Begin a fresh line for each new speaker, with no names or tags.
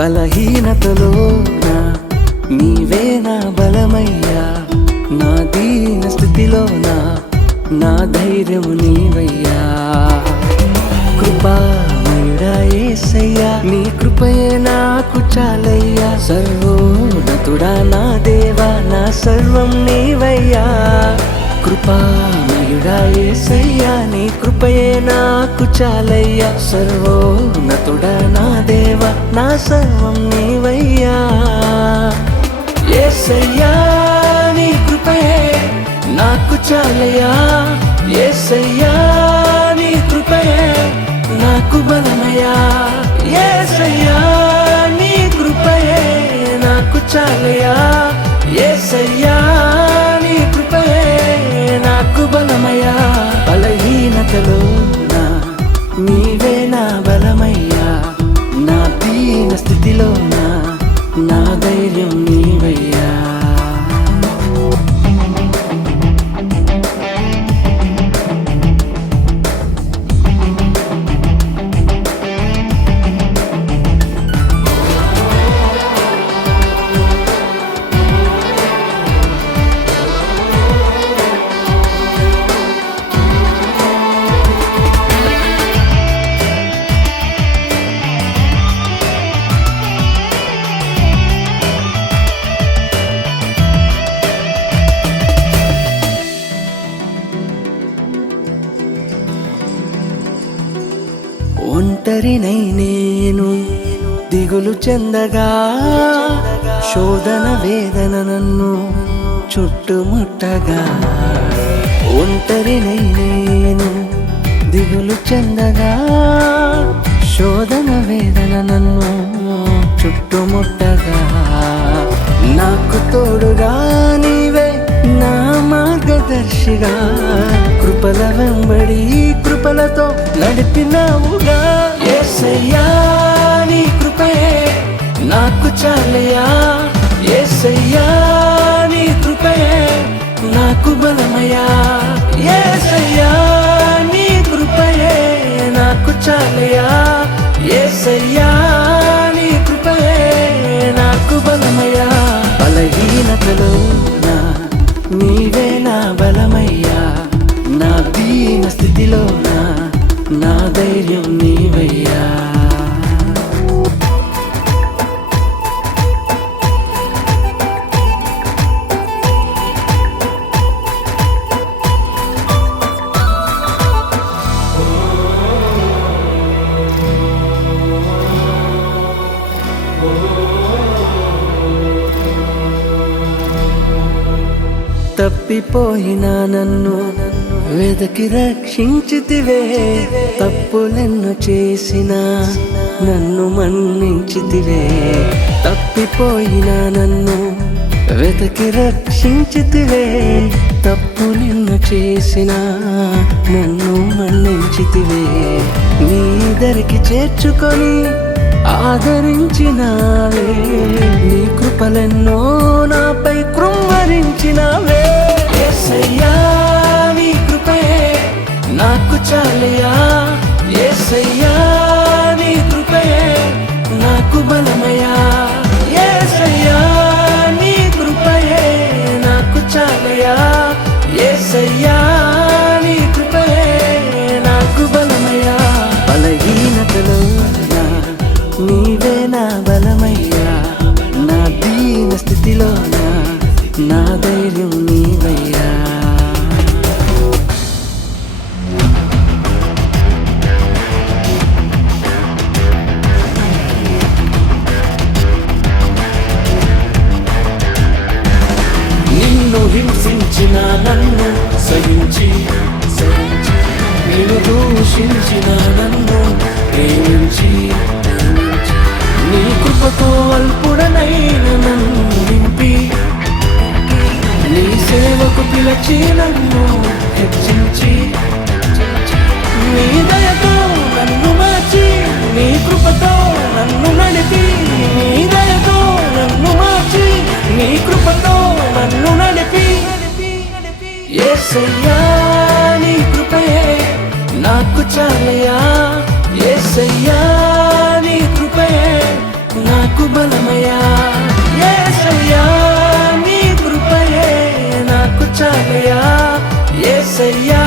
బలహీనతలో నా నీవే నా బలమయ్యా? నా దీన స్థితిలో నా నా ధైర్యము నీవయ్యా కృపామయుడా యేసయ్యా నీ కృపయే నాకు చాలయ్యా. సర్వోన్నతుడా నా దేవా నా సర్వం నీవయ్యా. కృపామయుడా యేసయ్యా నీ కృపయే నాకు చాలయ్యా. సర్వోన్నతుడా నా దేవ నా సర్వం నీవయ్యా. ఏసయ్యా నీ కృపయే నాకు చాలయ్యా. ఏసయ్యా నీ కృపయే నాకు బలమయ్యా. ఏసయ్యా నీ కృపయే నాకు చాలయ్యా. ఒంటరినై నేను దిగులు చెందగా శోధన వేదన నన్ను చుట్టుముట్టగా. ఒంటరినై నేను దిగులు చెందగా శోధన వేదన నన్ను చుట్టుముట్టగా. నాకు తోడుగా నీవే నా మార్గదర్శిగా కృపల వెంబడి కృపలతో నడిపినావుగా. ఏసయ్యా నీ కృపయే నాకు చాలయ్యా. ఏసయ్యా నీ కృపయే నాకు బలమయ్యా. ఏసయ్యా నీ కృపయే నాకు చాలయ్యా. తప్పిపోయిన నన్ను వెదకి రక్షించితివే తప్పులెన్ను చేసిన నన్ను మన్నించితివే. తప్పిపోయిన నన్ను వెతకి రక్షించితివే తప్పులెన్ను చేసిన నన్ను మన్నించితివే. నీ ఇద్దరికి చేర్చుకొని ఆదరించినావే నీ కృపలెన్నో నాపై కృంగరించినావే ఏసయ్యా నీ కృపే నాకు చాలయా ఏసయ్యా దర్శించిన నన్ను ప్రేమించి నీ కృపతో అల్పుడనైన నన్ను నింపి నీ సేవకు పిలచి నన్ను హెచ్చించి నీ దయతో నన్ను మార్చి నీ కృపతో నన్ను నడిపి నీ దయతో నన్ను మార్చి నీ కృపతో నన్ను నడిపి యేసయ్యా నీ కృపయే నాకు చాలయా ఏసయ్యా నీ కృపయే నాకు బలమయా ఏసయ్యా నీ కృపయే నాకు చాలయా ఏసయ్యా.